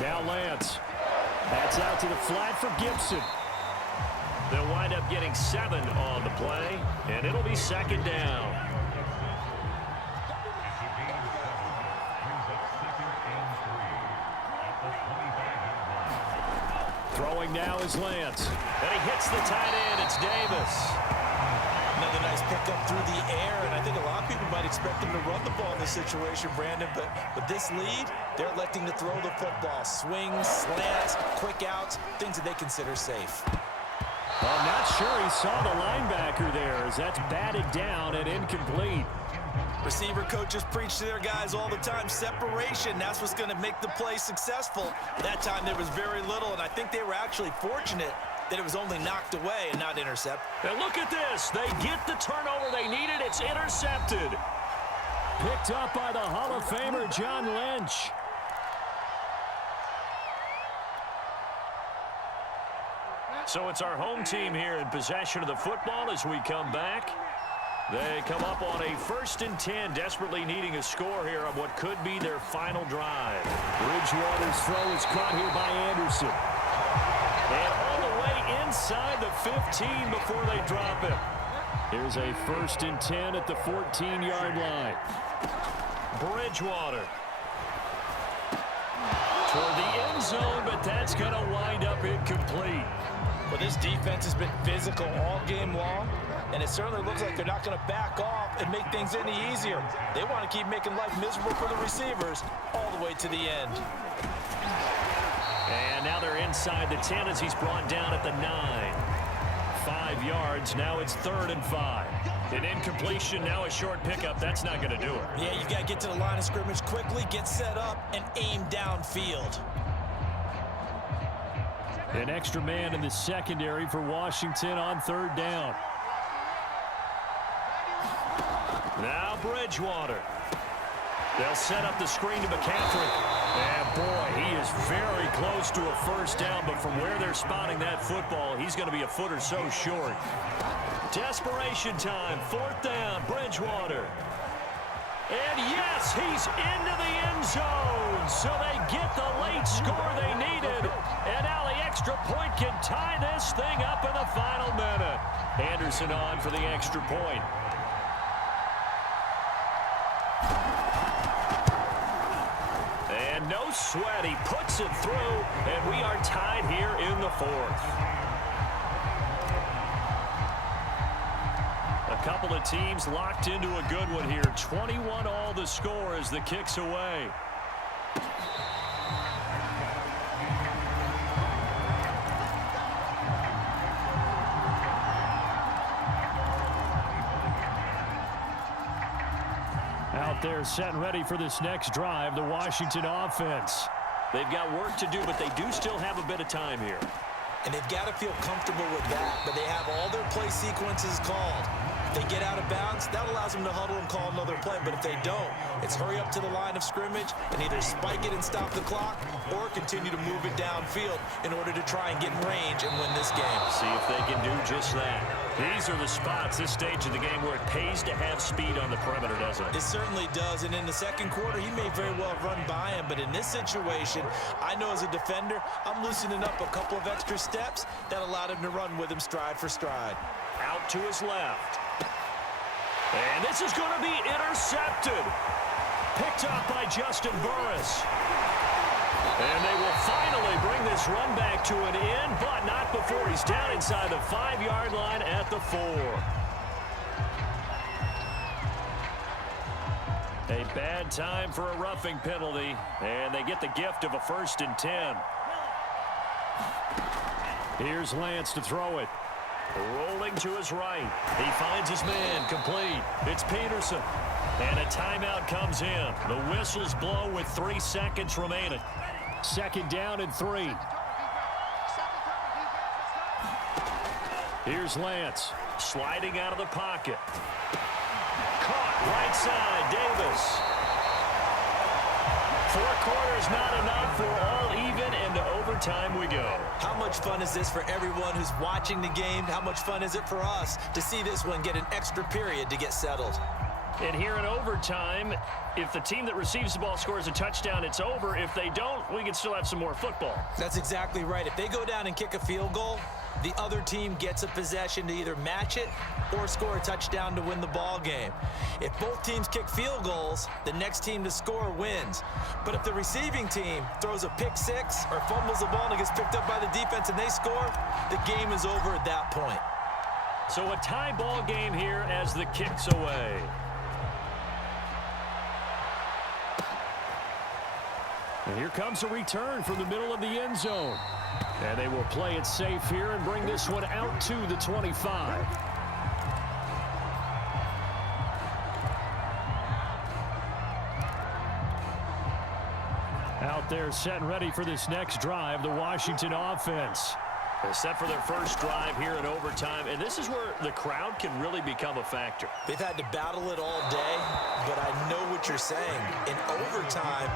Now Lance. That's out to the flat for Gibson. They'll wind up getting 7 on the play, and it'll be second down. Throwing now is Lance. And he hits the tight end. It's Davis. Another nice pickup through the air, and I think a lot of people might expect him to run the ball in this situation, Brandon, but with this lead, they're electing to throw the football. Swings, slants, quick outs, things that they consider safe. Well, I'm not sure he saw the linebacker there as that's batted down and incomplete. Receiver coaches preach to their guys all the time. Separation, that's what's going to make the play successful. That time there was very little, and I think they were actually fortunate that it was only knocked away and not intercepted. And look at this. They get the turnover they needed. It's intercepted. Picked up by the Hall of Famer, John Lynch. So it's our home team here in possession of the football as we come back. They come up on a 1st and 10, desperately needing a score here on what could be their final drive. Bridgewater's throw is caught here by Anderson. And all the way inside the 15 before they drop it. Here's a 1st and 10 at the 14-yard line. Bridgewater. Toward the end zone, but that's going to wind up incomplete. Well, this defense has been physical all game long, and it certainly looks like they're not going to back off and make things any easier. They want to keep making life miserable for the receivers all the way to the end. And now they're inside the 10 as he's brought down at the 9. 5 yards, now it's 3rd and 5. An incompletion, now a short pickup. That's not going to do it. Yeah, you've got to get to the line of scrimmage quickly, get set up, and aim downfield. An extra man in the secondary for Washington on 3rd down. Now Bridgewater. They'll set up the screen to McCaffrey. And boy, he is very close to a 1st down, but from where they're spotting that football, he's going to be a foot or so short. Desperation time, 4th down, Bridgewater. And yes, he's into the end zone. So they get the late score they needed. And now the extra point can tie this thing up in the final minute. Anderson on for the extra point. And no sweat, he puts it through, and we are tied here in the 4th. A couple of teams locked into a good one here. 21 all the score as the kick's away. Out there set and ready for this next drive, the Washington offense. They've got work to do, but they do still have a bit of time here. And they've got to feel comfortable with that, but they have all their play sequences called. If they get out of bounds, that allows them to huddle and call another play. But if they don't, it's hurry up to the line of scrimmage and either spike it and stop the clock or continue to move it downfield in order to try and get in range and win this game. See if they can do just that. These are the spots, this stage of the game, where it pays to have speed on the perimeter, doesn't it? It certainly does, and in the second quarter, he may very well have run by him, but in this situation, I know as a defender, I'm loosening up a couple of extra steps that allowed him to run with him stride for stride. Out to his left. And this is going to be intercepted. Picked up by Justin Burris. And they will finally bring this run back to an end, but not before he's down inside the 5-yard line at the 4. A bad time for a roughing penalty, and they get the gift of a 1st and 10. Here's Lance to throw it. Rolling to his right. He finds his man complete. It's Peterson. And a timeout comes in. The whistles blow with 3 seconds remaining. 2nd down and 3. Here's Lance. Sliding out of the pocket. Caught right side, Davis. 4 quarters not enough, for all even, and to overtime we go. How much fun is this for everyone who's watching the game? How much fun is it for us to see this one get an extra period to get settled? And here in overtime, if the team that receives the ball scores a touchdown, it's over. If they don't, we can still have some more football. That's exactly right. If they go down and kick a field goal, the other team gets a possession to either match it or score a touchdown to win the ball game. If both teams kick field goals, the next team to score wins. But if the receiving team throws a pick six or fumbles the ball and it gets picked up by the defense and they score, the game is over at that point. So a tie ball game here as the kick's away. And here comes a return from the middle of the end zone. And they will play it safe here and bring this one out to the 25. Out there set and ready for this next drive, the Washington offense. They're set for their first drive here in overtime, and this is where the crowd can really become a factor. They've had to battle it all day, but I know what you're saying. In overtime,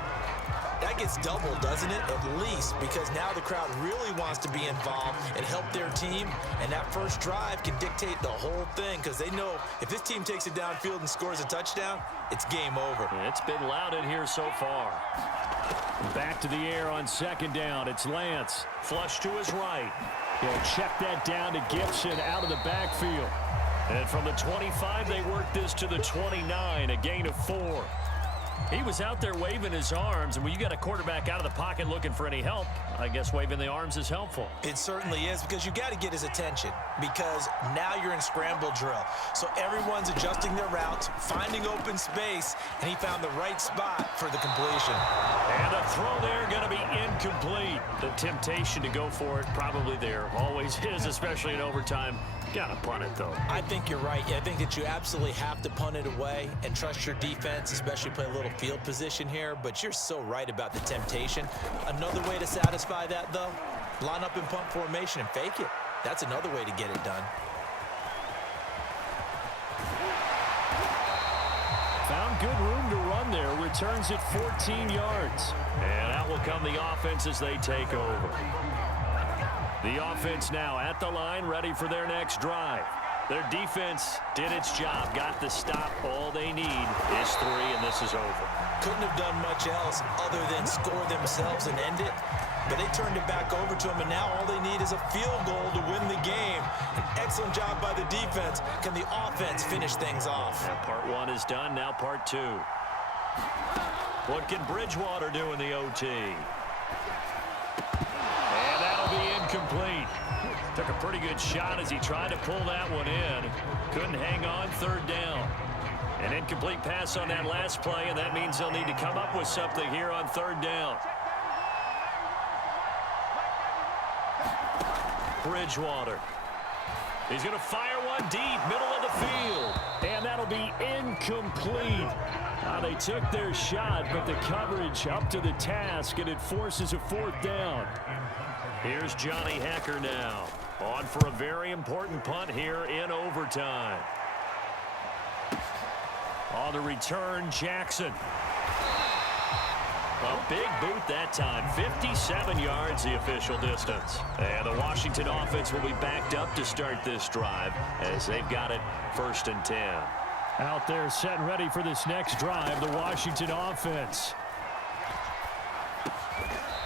that gets doubled, doesn't it? At least, because now the crowd really wants to be involved and help their team, and that first drive can dictate the whole thing because they know if this team takes it downfield and scores a touchdown, it's game over. It's been loud in here so far. Back to the air on second down. It's Lance. Flush to his right. He'll check that down to Gibson out of the backfield. And from the 25, they work this to the 29, a gain of 4. He was out there waving his arms, and when you got a quarterback out of the pocket looking for any help, I guess waving the arms is helpful. It certainly is, because you got to get his attention, because now you're in scramble drill. So everyone's adjusting their routes, finding open space, and he found the right spot for the completion. And a throw there going to be incomplete. The temptation to go for it probably there. Always is, especially in overtime. Got to punt it, though. I think you're right. I think that you absolutely have to punt it away and trust your defense, especially play a little field position here. But you're so right about the temptation. Another way to satisfy that, though, line up in punt formation and fake it. That's another way to get it done. Found good room to run there. Returns it 14 yards. And out will come the offense as they take over. The offense now at the line, ready for their next drive. Their defense did its job, got the stop. All they need is 3, and this is over. Couldn't have done much else other than score themselves and end it. But they turned it back over to them, and now all they need is a field goal to win the game. An excellent job by the defense. Can the offense finish things off? And part 1 is done, now part 2. What can Bridgewater do in the OT? Incomplete. Took a pretty good shot as he tried to pull that one in. Couldn't hang on, third down. An incomplete pass on that last play, and that means they'll need to come up with something here on third down. Bridgewater. He's going to fire one deep, middle of the field. And that'll be incomplete. They took their shot, but the coverage up to the task, and it forces a 4th down. Here's Johnny Hecker now, on for a very important punt here in overtime. On the return, Jackson. A big boot that time, 57 yards the official distance. And the Washington offense will be backed up to start this drive as they've got it 1st and 10. Out there set and ready for this next drive, the Washington offense.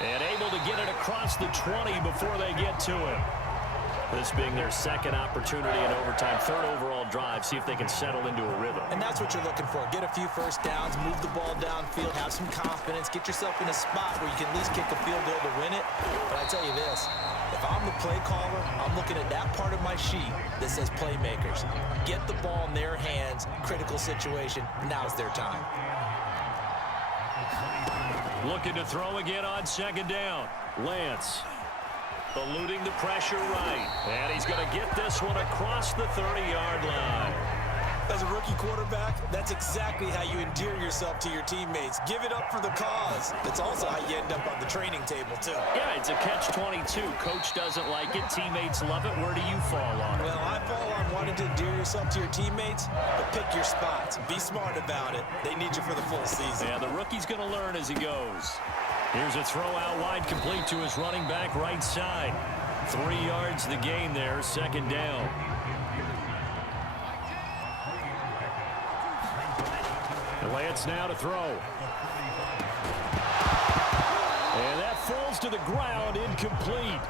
And able to get it across the 20 before they get to it. This being their second opportunity in overtime, 3rd overall drive, see if they can settle into a rhythm. And that's what you're looking for. Get a few first downs, move the ball downfield, have some confidence, get yourself in a spot where you can at least kick a field goal to win it. But I tell you this, if I'm the play caller, I'm looking at that part of my sheet that says playmakers. Get the ball in their hands, critical situation, now's their time. Looking to throw again on second down. Lance eluding the pressure right. And he's going to get this one across the 30-yard line. As a rookie quarterback, that's exactly how you endear yourself to your teammates. Give it up for the cause. That's also how you end up on the training table, too. Yeah, it's a catch-22. Coach doesn't like it. Teammates love it. Where do you fall on it? Well, I fall on wanting to endear yourself to your teammates, but pick your spots. Be smart about it. They need you for the full season. Yeah, the rookie's going to learn as he goes. Here's a throw out wide, complete to his running back right side. 3 yards the gain there, second down. Lance now to throw. And that falls to the ground, incomplete.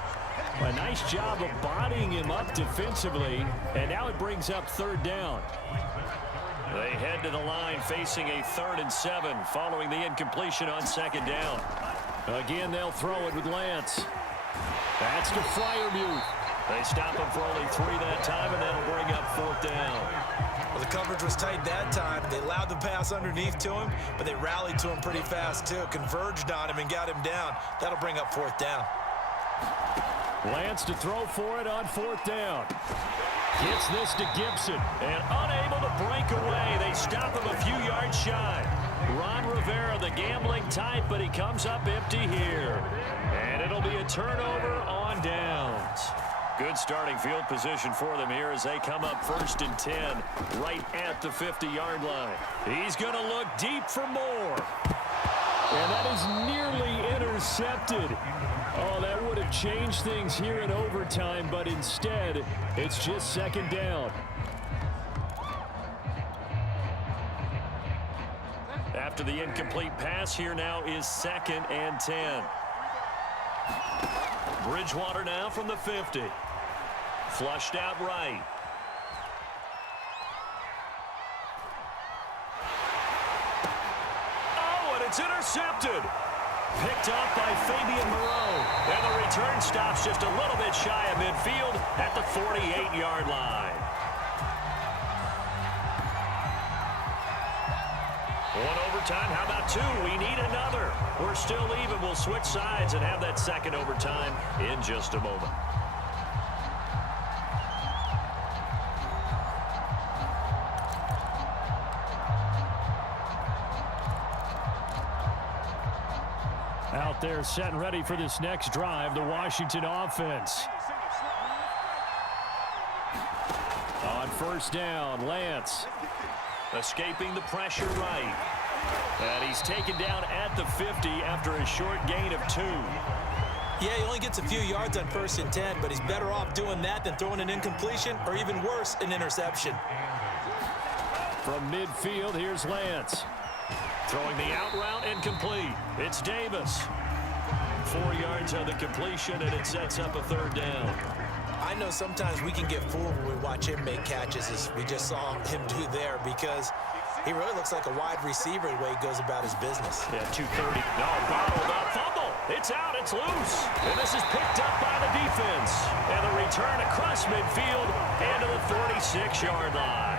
A nice job of bodying him up defensively, and now it brings up third down. They head to the line facing a 3rd and 7 following the incompletion on 2nd down. Again, they'll throw it with Lance. That's to Freiermuth. They stop him for only 3 that time, and that'll bring up 4th down. Well, the coverage was tight that time. They allowed the pass underneath to him, but they rallied to him pretty fast, too. Converged on him and got him down. That'll bring up 4th down. Lance to throw for it on 4th down. Gets this to Gibson, and unable to break away. They stop him a few yards shy. Ron Rivera, the gambling type, but he comes up empty here. And it'll be a turnover on downs. Good starting field position for them here as they come up 1st and 10 right at the 50-yard line. He's going to look deep for more. And that is nearly intercepted. Oh, that would have changed things here in overtime, but instead, it's just 2nd down. After the incomplete pass, here now is 2nd and 10. Bridgewater now from the 50. Flushed out right. Oh, and it's intercepted. Picked up by Fabian Moreau. And the return stops just a little bit shy of midfield at the 48-yard line. One overtime. How about 2? We need another. We're still even. We'll switch sides and have that 2nd overtime in just a moment. Out there set and ready for this next drive, the Washington offense. On 1st down, Lance. Escaping the pressure right. And he's taken down at the 50 after a short gain of 2. Yeah, he only gets a few yards on 1st and 10, but he's better off doing that than throwing an incompletion or even worse, an interception. From midfield, here's Lance. Throwing the out route incomplete. It's Davis. 4 yards on the completion, and it sets up a 3rd down. I know sometimes we can get fooled when we watch him make catches, as we just saw him do there, because he really looks like a wide receiver the way he goes about his business. Yeah, 230. No, bottled up. Fumble. It's out. It's loose. And this is picked up by the defense. And the return across midfield into the 46-yard line.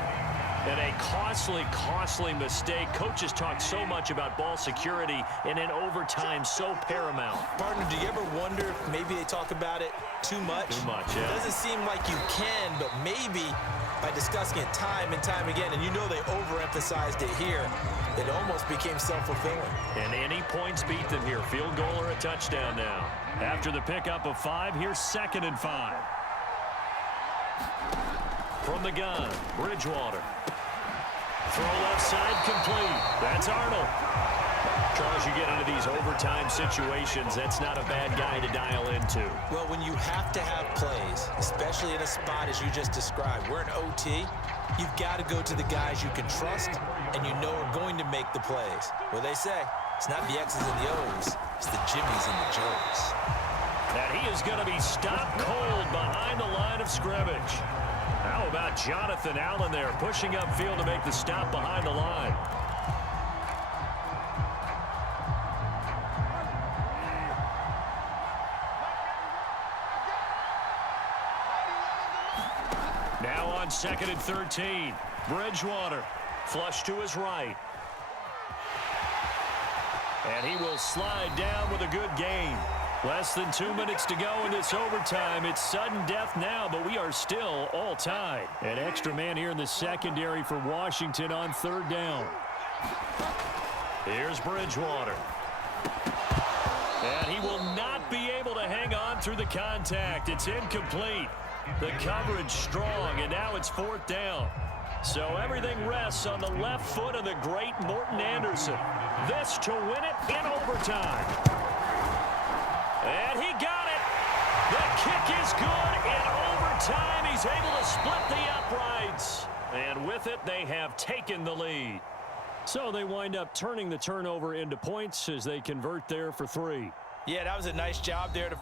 And a costly mistake. Coaches talk so much about ball security, and in overtime, so paramount. Partner, do you ever wonder if maybe they talk about it too much? Too much, yeah. It doesn't seem like you can, but maybe by discussing it time and time again, and you know they overemphasized it here, it almost became self-fulfilling. And any points beat them here. Field goal or a touchdown now. After the pickup of 5, here's 2nd and 5. From the gun, Bridgewater. Throw left side complete. That's Arnold. Charles, you get into these overtime situations, that's not a bad guy to dial into. Well, when you have to have plays, especially in a spot as you just described, we're in OT, you've got to go to the guys you can trust and you know are going to make the plays. Well, they say it's not the X's and the O's, it's the Jimmies and the Joes. And he is going to be stopped cold behind the line of scrimmage. How about Jonathan Allen there pushing upfield to make the stop behind the line? Now on 2nd and 13. Bridgewater flush to his right. And he will slide down with a good gain. Less than 2 minutes to go in this overtime. It's sudden death now, but we are still all tied. An extra man here in the secondary for Washington on 3rd down. Here's Bridgewater. And he will not be able to hang on through the contact. It's incomplete. The coverage strong, and now it's 4th down. So everything rests on the left foot of the great Morton Anderson. This to win it in overtime. And he got it. The kick is good in overtime. He's able to split the uprights. And with it, they have taken the lead. So they wind up turning the turnover into points as they convert there for 3. Yeah, that was a nice job there to